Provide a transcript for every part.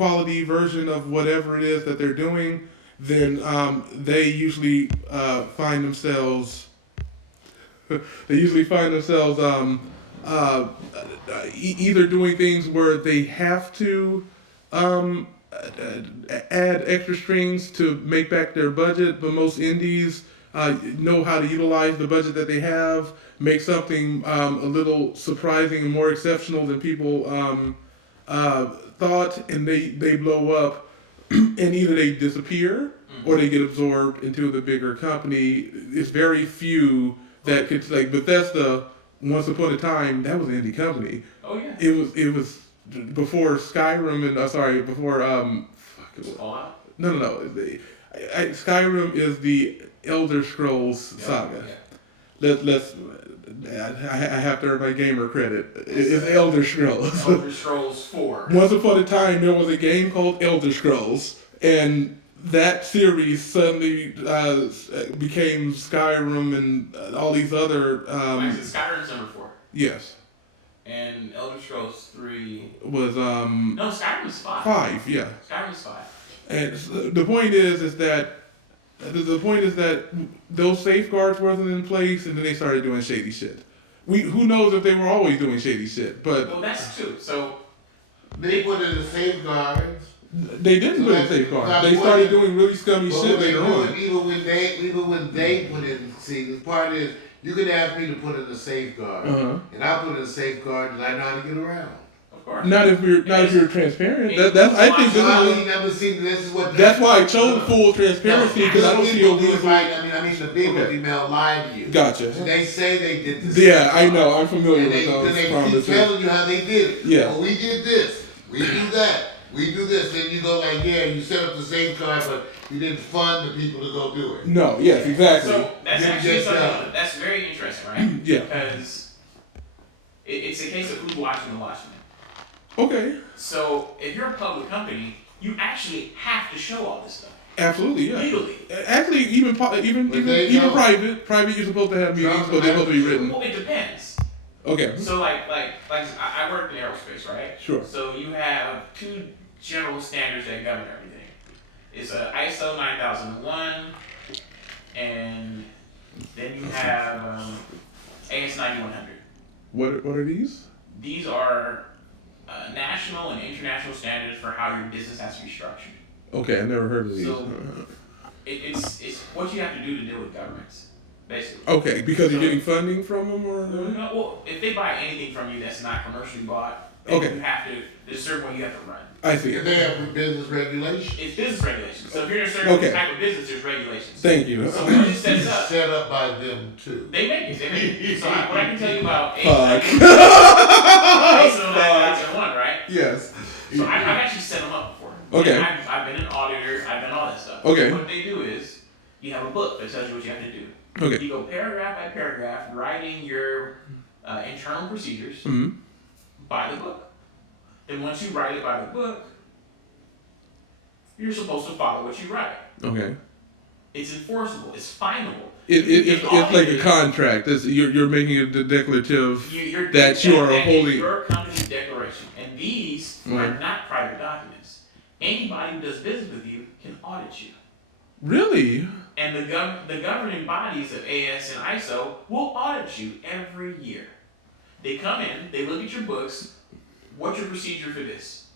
quality version of whatever it is that they're doing, then they usually find themselves uh, either doing things where they have to um, add extra strings to make back their budget, but most indies know how to utilize the budget that they have, make something a little surprising and more exceptional than people thought, and they blow up, and either they disappear or they get absorbed into the bigger company. It's very few that could, like Bethesda. Once upon a time, that was an indie company. Oh yeah. It was before Skyrim and before Fallout. no. Skyrim is the Elder Scrolls saga. Yeah. Let's I have to earn my gamer credit. It's Elder Scrolls. Elder Scrolls 4. Once upon a time, there was a game called Elder Scrolls, and that series suddenly became Skyrim and all these other. Skyrim's number 4. Yes. And Elder Scrolls 3 was No, Skyrim's 5. 5, yeah. Skyrim's 5. And the point is that those safeguards wasn't in place, and then they started doing shady shit. Who knows if they were always doing shady shit? But well, that's true. So they put in the safeguards. They didn't put in safeguards. They started doing really scummy shit later on. Even when they put in, see, the part is you could ask me to put in a safeguard, and I put in a safeguard, and I know how to get around. Of course. Not if you're transparent. I think this is what. That's why I chose full transparency, because I don't see a reason. I mean, the people female lie to you. Gotcha. So they say they did this. Yeah, I know. I'm familiar with those promises. Then they keep telling you how they did it. Yeah. Well, we did this. We do that. We do this. Then you go like, yeah, you set up the safeguard, but you didn't fund the people to go do it. No. Yes. Exactly. So that's actually something that's very interesting, right? Yeah. Because it's a case of who's watching and watching it. Okay. So if you're a public company, you actually have to show all this stuff. Absolutely, yeah. Legally. Actually, even private you're supposed to have meetings, but they're supposed to be written. Well, it depends. Okay. So like I work in aerospace, right? Sure. So you have 2 general standards that govern everything. It's a ISO 9001, and then you have AS 9100. What are these? These are national and international standards for how your business has to be structured. Okay, I never heard of these. So it's what you have to do to deal with governments, basically. Okay, because you're getting funding from them, or? No, well, if they buy anything from you that's not commercially bought, then you have to. There's a certain way you have to run. I see. And they have business regulations. It's business regulations. So if you're in a certain type of business, there's regulations. Thank you. So when it sets up, set up by them too. They make it. So what I can tell you about Fuck. ISO 9001, right? Yes. So I've actually set them up before. Okay. And I've been an auditor. I've done all that stuff. Okay. What they do is you have a book that tells you what you have to do. Okay. You go paragraph by paragraph, writing your internal procedures by the book. Then once you write it by the book, you're supposed to follow what you write. Okay. It's enforceable. It's finable. It's like a contract. You're making a declarative that you are holding. Your company's declaration, and these are not private documents. Anybody who does business with you can audit you. Really? And the governing bodies of AS and ISO will audit you every year. They come in, they look at your books. What's your procedure for this?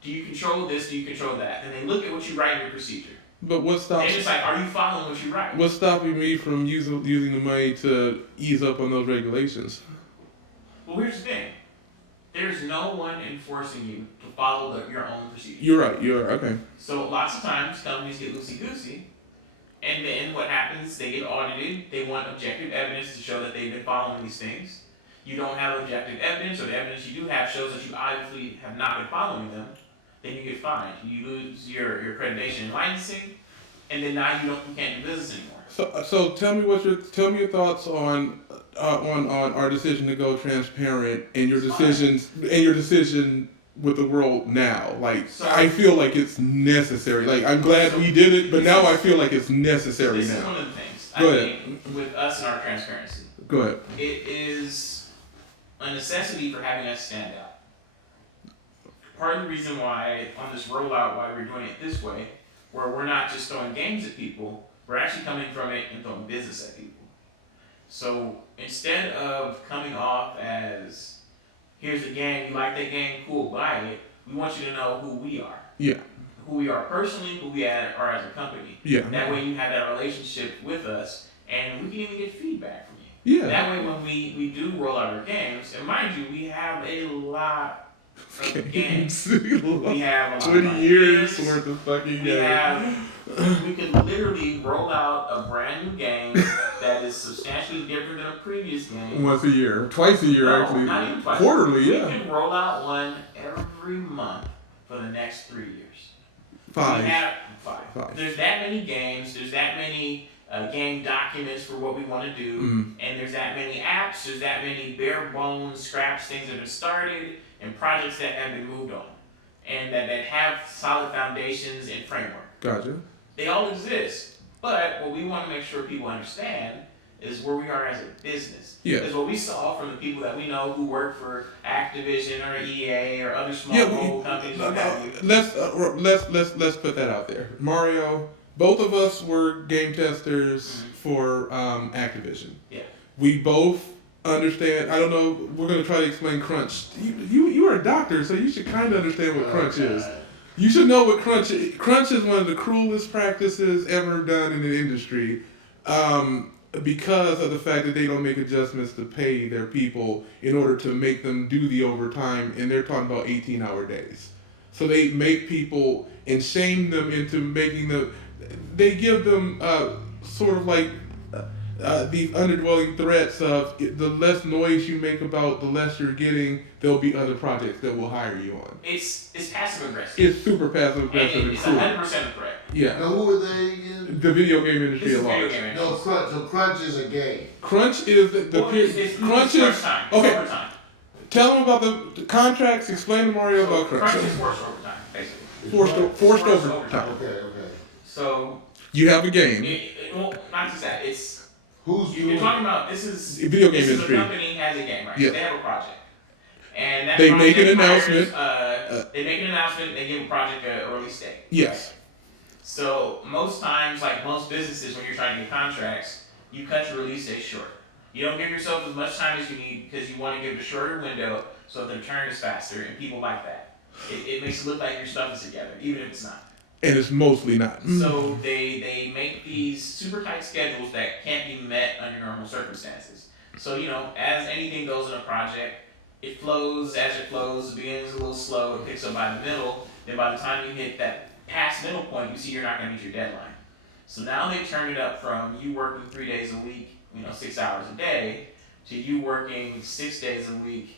Do you control this? Do you control that? And they look at what you write in your procedure. But what stops? And it's like, are you following what you write? What's stopping me from using the money to ease up on those regulations? Well, here's the thing. There's no one enforcing you to follow your own procedure. You're right. Okay. So lots of times companies get loosey-goosey, and then what happens? They get audited. They want objective evidence to show that they've been following these things. You don't have objective evidence, or the evidence you do have shows that you obviously have not been following them, then you get fined. You lose your accreditation and licensing, and then now you can't do business anymore. So tell me your thoughts on our decision to go transparent and your decision with the world now. Like, I feel like it's necessary. Like, I'm glad we did it, but now I feel like it's necessary this now. This is one of the things. Go I ahead. think with us and our transparency. Go ahead. It is a necessity for having us stand out. part of the reason why on this rollout, why we're doing it this way, where we're not just throwing games at people, we're actually coming from it and throwing business at people. So instead of coming off as, here's the game, you like that game, cool, buy it, we want you to know who we are. Yeah. Who we are personally, who we are as a company. Yeah. That way you have that relationship with us, and we can even get feedback from you. Yeah. That way when we do roll out our games, and mind you, we have a lot of games. We have a lot 20 of years games. worth of fucking We could literally roll out a brand new game that is substantially different than a previous game. Once a year, twice a year No, actually, not even twice. quarterly. Yeah. We can roll out one every month for the next 3 years. Five. We have five. There's that many games. There's that many game documents for what we want to do, and there's that many apps. There's that many bare bones scraps, things that have started, and projects that have been moved on, and that have solid foundations and framework. Gotcha. They all exist, but what we want to make sure people understand is where we are as a business. Yeah. Because what we saw from the people that we know who work for Activision or EA or other small mobile companies. Let's put that out there. Mario, both of us were game testers for Activision. Yeah. We both understand. I don't know. We're gonna try to explain crunch. You are a doctor, so you should kind of understand what crunch is. You should know what crunch is. Crunch is one of the cruelest practices ever done in the industry. Because of the fact that they don't make adjustments to pay their people in order to make them do the overtime, and they're talking about 18-hour days. So they make people and shame them into making they give them sort of like these underdwelling threats of the less noise you make about, the less you're getting, there'll be other projects that will hire you on. It's passive aggressive. It's super passive aggressive And it's 100% a threat. Yeah. Now who are they again? The video game industry This at is video large. game No, industry. Crunch. So Crunch is a game. Crunch is Crunch is overtime. It's okay. overtime. Tell them about the contracts. Explain to Mario about Crunch. Crunch is forced overtime, basically. It's Forced Forced overtime. Okay. So You have a game. well, not just that. It's Who's you're doing? talking about this is Video game this is industry. a company has a game, right? Yeah. So they have a project, and that They project make an hires, announcement. they make an announcement. They give a project a release date. Yes. So most times, like most businesses, when you're trying to get contracts, you cut your release date short. You don't give yourself as much time as you need because you want to give it a shorter window so the return is faster, and people like that. It makes it look like your stuff is together, even if it's not. And it's mostly not. So they make these super tight schedules that can't be met under normal circumstances. So, as anything goes in a project, it flows as it flows, it begins a little slow, it picks up by the middle, then by the time you hit that past middle point, you see you're not going to meet your deadline. So now they turn it up from you working 3 days a week, 6 hours a day, to you working 6 days a week,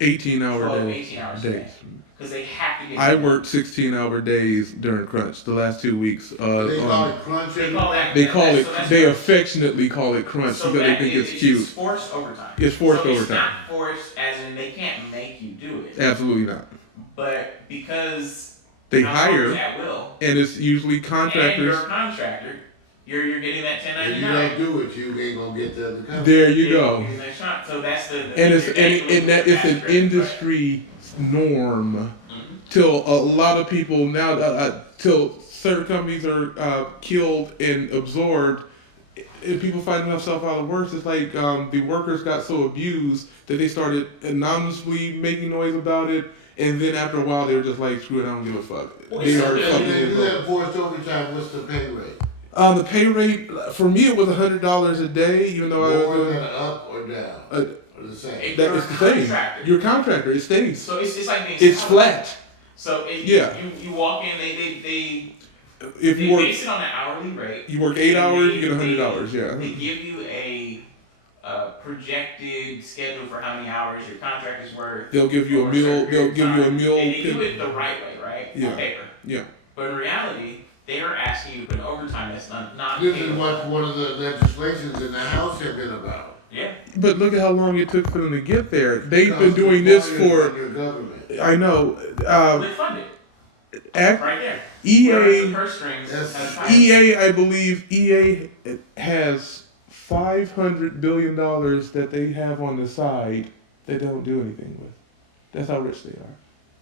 18-hour 18 hours a day. Because they have to get I worked 16-hour days during Crunch the last 2 weeks. They call it Crunch. They call that. They call it. So that's They what- affectionately call it Crunch So because they that think is- it's cute. It's forced overtime. It's forced so overtime. It's not forced as in they can't make you do it. Absolutely not. But because They how hire, long at will, and it's usually and contractors. you're a contractor, you're getting that If you 1099. don't do it, you ain't gonna get the company. There you You're go. getting that shot. So that's the And it's you're and, technically and that it's an contractor, industry norm. right? Till a lot of people now, till certain companies are killed and absorbed, and people find themselves out of work. It's like the workers got so abused that they started anonymously making noise about it, and then after a while they were just like, "Screw it, I don't give a fuck." Well, They it's are still- fucking If you involved. have forced overtime, what's the pay rate? The pay rate for me it was $100 a day, even though I More was than up or down? Or the same? If that you're is a the thing. contractor. You're a contractor. It stays. So it's like being It's salaried. flat. So Yeah. you walk in, they If you work, base it on an hourly rate. you work 8 hours, They- you get $100. They Yeah. give you a projected schedule for how many hours your contract is worth. They'll give you for a meal. certain They'll period give of you a time. meal. And they do it the right way, right? Yeah. On paper. Yeah. But in reality, they are asking you to put overtime that's not This is paid. what one of the legislations in the House have been about. Yeah. But look at how long it took for them to get there. They've been Because doing the this employers for. run your government. I know. They fund it Ac- right there. Whereas the EA. purse strings That's- has tied. EA. I believe EA has $500 billion that they have on the side that they don't do anything with. That's how rich they are.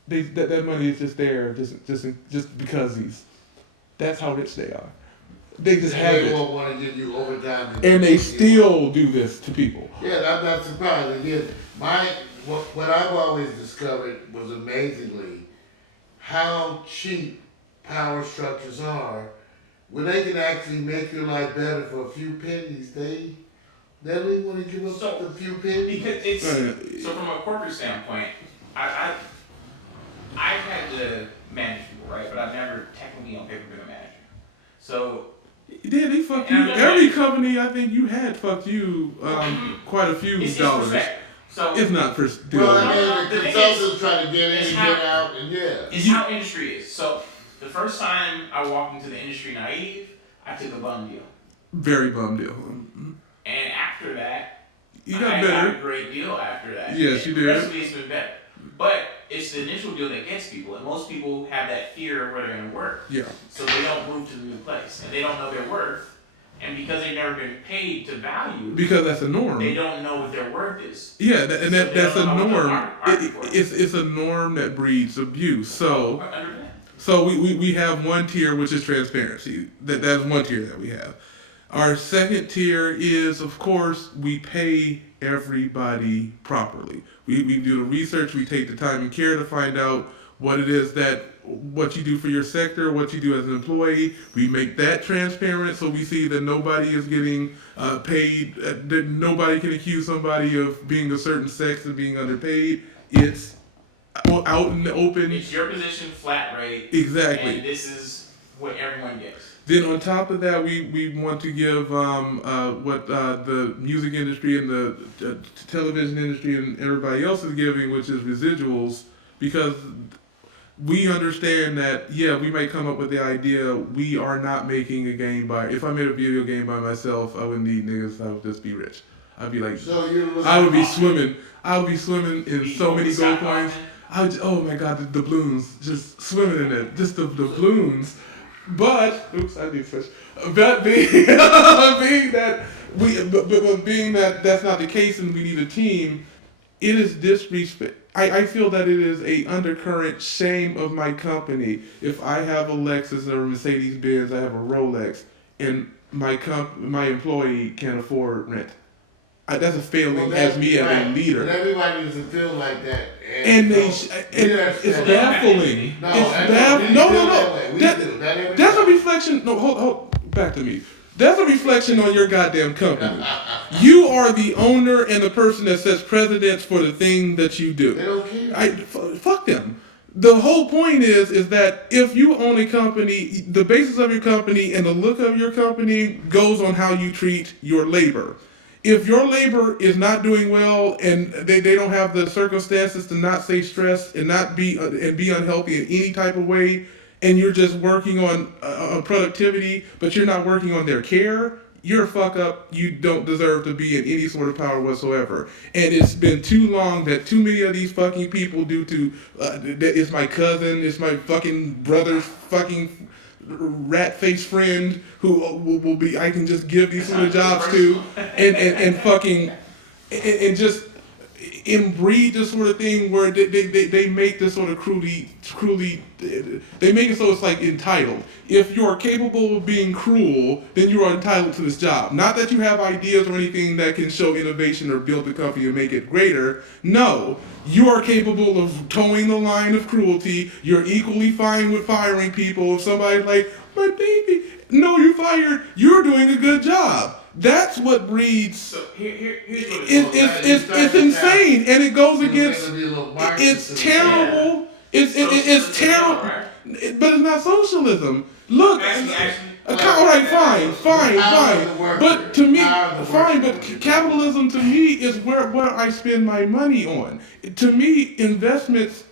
that money is just there just because that's how rich they are. They just have They it. won't want to give you overtime. And they still do this to people. Yeah, I'm not surprised. Again, what I've always discovered was amazingly how cheap power structures are. When they can actually make your life better for a few pennies, they don't even want to give up a few pennies. Because it's so from a corporate standpoint, I've had to manage people, right? But I've never technically on paper been a manager. So yeah, they fuck you. Every company I think you had fucked you quite a few dollars. So if not for well, I mean, the consultants try to get in and get out, and yeah. It's how industry is. So the first time I walked into the industry naive, I took a bum deal. Very bum deal. And after that, you got I better. got a great deal after that. Yes, you did. The rest of it's been better. But it's the initial deal that gets people, and most people have that fear of where they're going to work. Yeah. So they don't move to the new place, and they don't know their worth. And because they've never been paid to value, because that's a norm. They don't know what their worth is. Yeah, that's a norm. It's a norm that breeds abuse. So we have one tier which is transparency. That's one tier that we have. Our second tier is, of course, we pay everybody properly. We do the research. We take the time and care to find out what it is what you do for your sector, what you do as an employee. We make that transparent so we see that nobody is getting paid, that nobody can accuse somebody of being a certain sex and being underpaid. It's out in the open. It's your position, flat rate. Exactly. And this is what everyone gets. Then on top of that, we want to give what the music industry and the television industry and everybody else is giving, which is residuals, because we understand that, yeah, we might come up with the idea, we are not making a game if I made a video game by myself, I wouldn't need niggas, I would just be rich. I'd be like, I would be swimming in so many gold coins. Oh my God, the balloons, just swimming in it, just the balloons. But, oops, I did switch. But being that that's not the case and we need a team, it is disrespect. I feel that it is a undercurrent shame of my company if I have a Lexus or a Mercedes-Benz, I have a Rolex, and my employee can't afford rent. That's a failing as me as a leader. And everybody doesn't feel like that. And it's baffling. No. That's a reflection. No, hold back to me. That's a reflection on your goddamn company. You are the owner and the person that sets precedents for the thing that you do. They don't care. Fuck them. The whole point is that if you own a company, the basis of your company and the look of your company goes on how you treat your labor. If your labor is not doing well and they don't have the circumstances to not stay stressed and not be unhealthy in any type of way, and you're just working on productivity, but you're not working on their care, you're a fuck up. You don't deserve to be in any sort of power whatsoever. And it's been too long that too many of these fucking people due to, it's my cousin, it's my fucking brother's fucking rat-faced friend who will be, I can just give these sort of jobs to, and fucking, and just inbreed this sort of thing where they make this sort of cruelly, they make it so it's like entitled. If you're capable of being cruel, then you are entitled to this job. Not that you have ideas or anything that can show innovation or build the company and make it greater. No, you are capable of towing the line of cruelty. You're equally fine with firing people. If somebody's like, my baby, no, you're fired. You're doing a good job. That's what breeds. So here's what it's insane, and it goes against. It's terrible. It's terrible, but it's not socialism. Look, all right, fine. But to me, fine. But capitalism to me is where I spend my money on. To me, investments,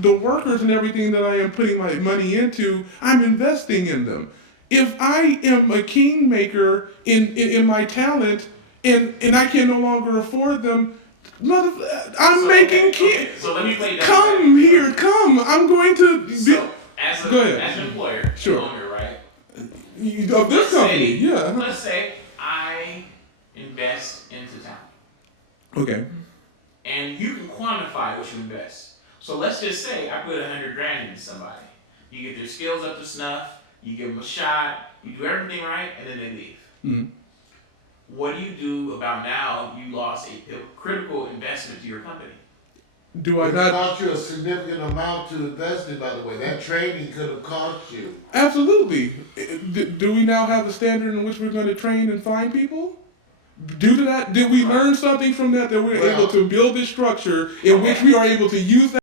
the workers and everything that I am putting my money into, I'm investing in them. If I am a kingmaker in my talent and I can no longer afford them, I'm making king. So let me play that. Come. I'm going to be. So as an employer, sure. Owner, right? Of this company, yeah. Let's say I invest into talent. Okay. And you can quantify what you invest. So let's just say I put 100 grand into somebody. You get their skills up to snuff, you give them a shot, you do everything right, and then they leave. Mhm. What do you do about now you lost a critical investment to your company? Do I It not? cost you a significant amount to invest in, by the way. That training could have cost you. Absolutely. Do we now have a standard in which we're going to train and find people? Due to that, did we learn something from that we're Well- able to build this structure in which we are able to use that?